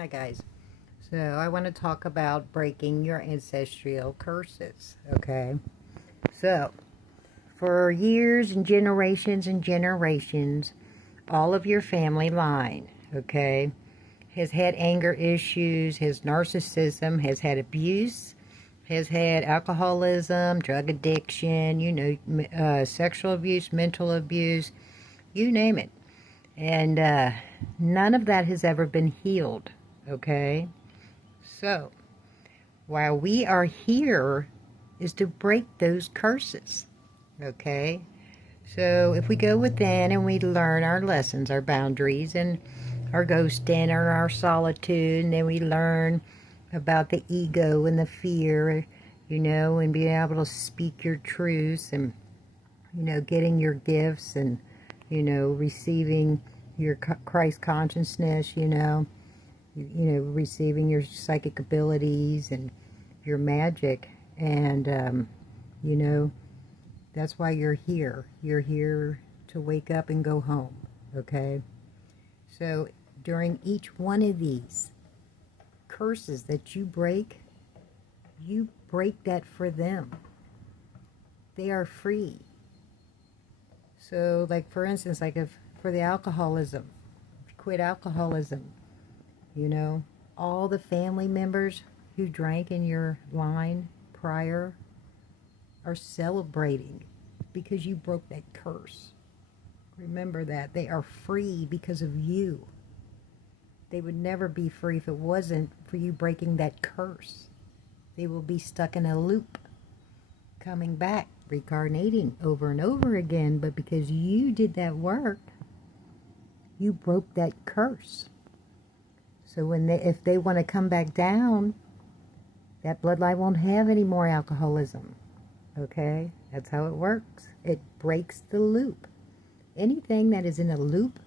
Hi guys. So I want to talk about breaking your ancestral curses. Okay. So for years and generations, all of your family line, okay, has had anger issues, has narcissism, has had abuse, has had alcoholism, drug addiction, sexual abuse, mental abuse, you name it. And none of that has ever been healed. Okay. So while we are here is to break those curses. Okay? So if we go within and we learn our lessons, our boundaries, and our ghosting or our solitude, and then we learn about the ego and the fear, and being able to speak your truths and, getting your gifts and, receiving your Christ consciousness, receiving your psychic abilities and your magic. And, you know, that's why you're here. You're here to wake up and go home, okay? So during each one of these curses that you break that for them. They are free. So, like, for instance, like if for the alcoholism, if you quit alcoholism, you know, all the family members who drank in your line prior are celebrating because you broke that curse. Remember that. They are free because of you. They would never be free if it wasn't for you breaking that curse. They will be stuck in a loop, coming back, reincarnating over and over again. But because you did that work, you broke that curse. So if they want to come back down, that bloodline won't have any more alcoholism. Okay? That's how it works. It breaks the loop. Anything that is in a loop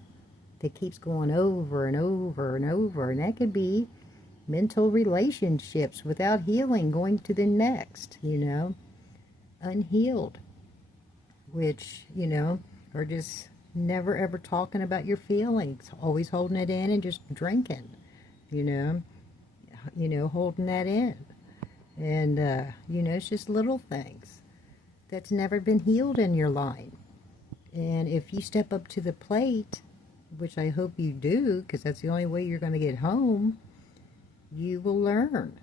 that keeps going over and over and over, and that could be mental relationships without healing, going to the next, unhealed, which, are just never ever talking about your feelings, always holding it in and just drinking, you holding that in. And, it's just little things that's never been healed in your line. And if you step up to the plate, which I hope you do, because that's the only way you're going to get home, you will learn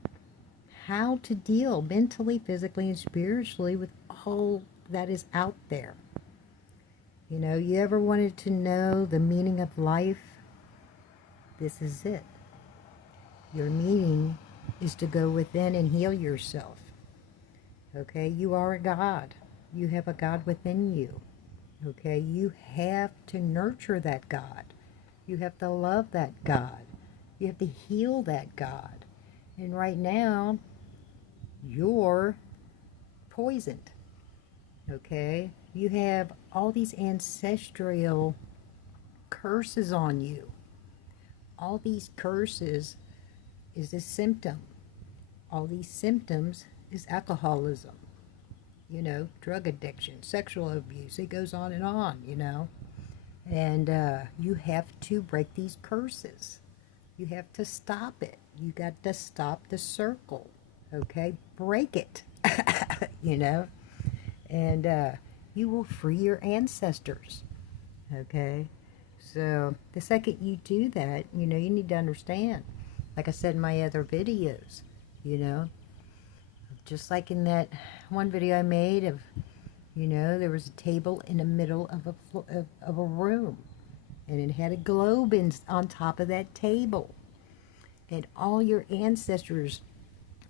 how to deal mentally, physically, and spiritually with all that is out there. You ever wanted to know the meaning of life? This is it. Your meaning is to go within and heal yourself. Okay? You are a God. You have a God within you. Okay? You have to nurture that God. You have to love that God. You have to heal that God. And right now, you're poisoned. Okay? You have all these ancestral curses on you. All these curses is a symptom. All these symptoms is alcoholism, drug addiction, sexual abuse. It goes on, And you have to break these curses. You have to stop it. You got to stop the circle, okay? Break it, And you will free your ancestors, okay? So the second you do that, you need to understand, like I said in my other videos, just like in that one video I made of, there was a table in the middle of a room, and it had a globe on top of that table, and all your ancestors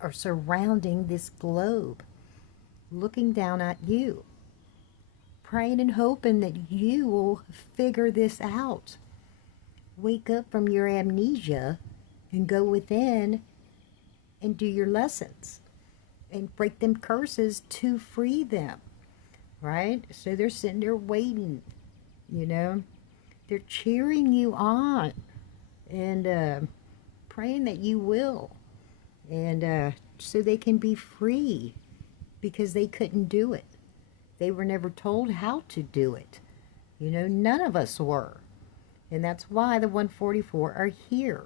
are surrounding this globe, looking down at you, praying and hoping that you will figure this out. Wake up from your amnesia and go within and do your lessons and break them curses to free them, right? So they're sitting there waiting, They're cheering you on and praying that you will. And so they can be free because they couldn't do it. They were never told how to do it. None of us were. And that's why the 144 are here.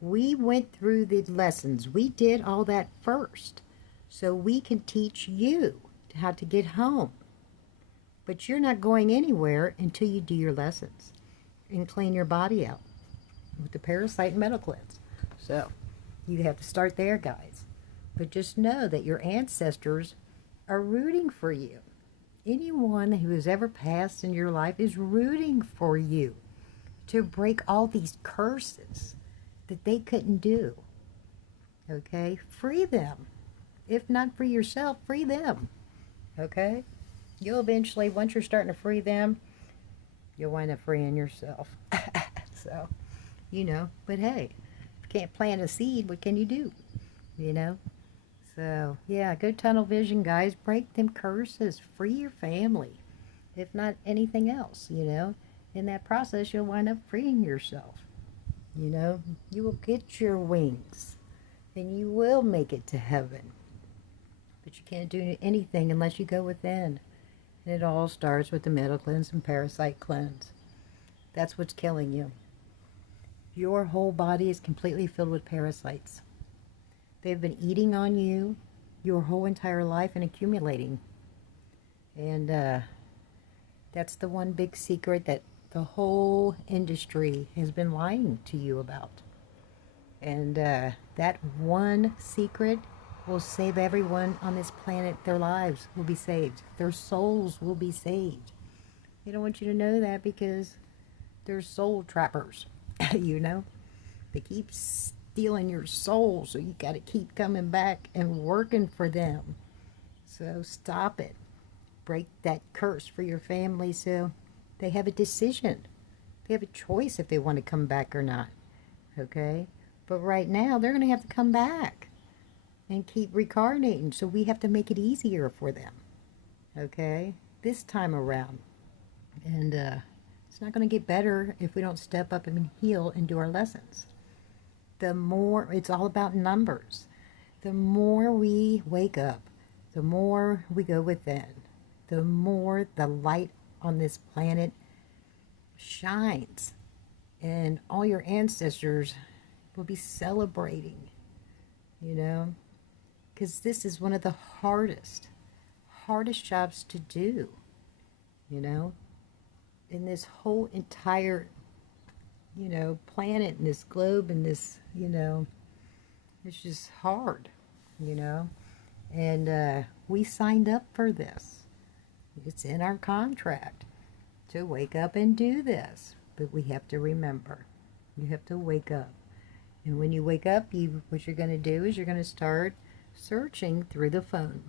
We went through the lessons. We did all that first. So we can teach you how to get home. But you're not going anywhere until you do your lessons and clean your body out with the parasite and metal cleanse. So you have to start there, guys. But just know that your ancestors are rooting for you. Anyone who has ever passed in your life is rooting for you to break all these curses that they couldn't do. Okay? Free them. If not for yourself, free them. Okay? You'll eventually, once you're starting to free them, you'll wind up freeing yourself. So, but hey, if you can't plant a seed, what can you do? So, yeah, good tunnel vision, guys. Break them curses. Free your family. If not anything else, In that process, you'll wind up freeing yourself. You will get your wings. And you will make it to heaven. But you can't do anything unless you go within. And it all starts with the metal cleanse and parasite cleanse. That's what's killing you. Your whole body is completely filled with parasites. They've been eating on you your whole entire life and accumulating. And that's the one big secret that the whole industry has been lying to you about. And that one secret will save everyone on this planet. Their lives will be saved. Their souls will be saved. They don't want you to know that because they're soul trappers. They keep stealing your soul, so you got to keep coming back and working for them. So stop it. Break that curse for your family so they have a decision. They have a choice if they want to come back or not. Okay? But right now, they're going to have to come back and keep reincarnating, so we have to make it easier for them. Okay? This time around. And it's not going to get better if we don't step up and heal and do our lessons. The more, it's all about numbers. The more we wake up, the more we go within, the more the light on this planet shines. And all your ancestors will be celebrating, because this is one of the hardest jobs to do, in this whole entire, planet and this globe and this, it's just hard, and we signed up for this. It's in our contract to wake up and do this, but we have to remember, you have to wake up. And when you wake up, what you're going to do is you're going to start searching through the phone.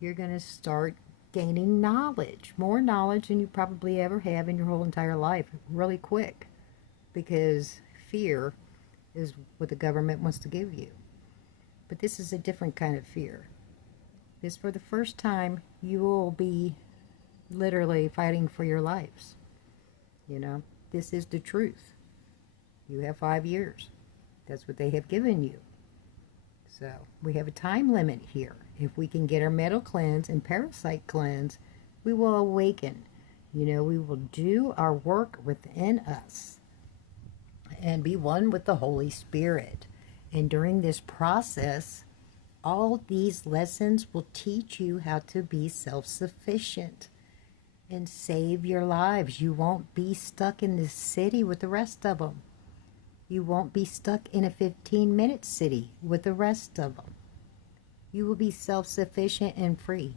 You're going to start gaining knowledge, more knowledge than you probably ever have in your whole entire life, really quick, because fear is what the government wants to give you. But this is a different kind of fear. This, for the first time, you will be literally fighting for your lives. This is the truth. You have 5 years. That's what they have given you. So we have a time limit here. If we can get our metal cleanse and parasite cleanse, we will awaken. We will do our work within us and be one with the Holy Spirit. And during this process, all these lessons will teach you how to be self-sufficient and save your lives. You won't be stuck in this city with the rest of them. You won't be stuck in a 15-minute city with the rest of them. You will be self-sufficient and free.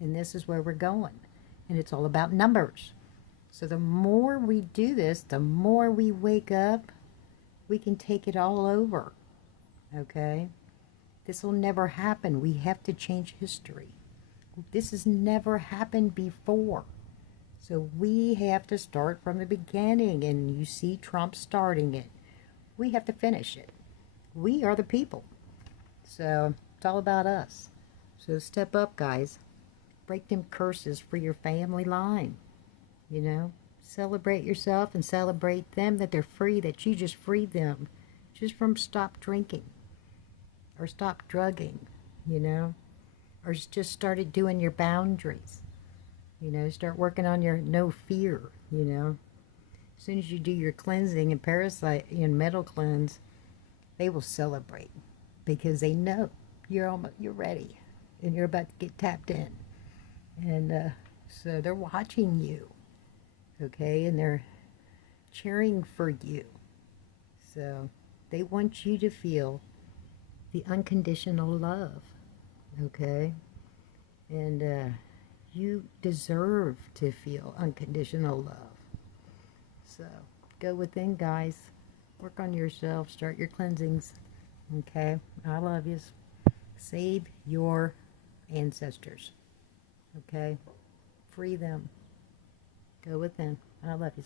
And this is where we're going. And it's all about numbers. So the more we do this, the more we wake up, we can take it all over. Okay? This will never happen. We have to change history. This has never happened before. So we have to start from the beginning, and you see Trump starting it. We have to finish it. We are the people. So it's all about us. So step up, guys. Break them curses for your family line. Celebrate yourself and celebrate them, that they're free, that you just freed them just from stop drinking or stop drugging, or just started doing your boundaries. Start working on your no fear, As soon as you do your cleansing and parasite and metal cleanse, they will celebrate because they know you're ready and you're about to get tapped in. And so they're watching you, okay, and they're cheering for you. So they want you to feel the unconditional love, okay? And you deserve to feel unconditional love. So go within, guys. Work on yourself. Start your cleansings, okay? I love you. Save your ancestors, okay? Free them. Go within. I love you.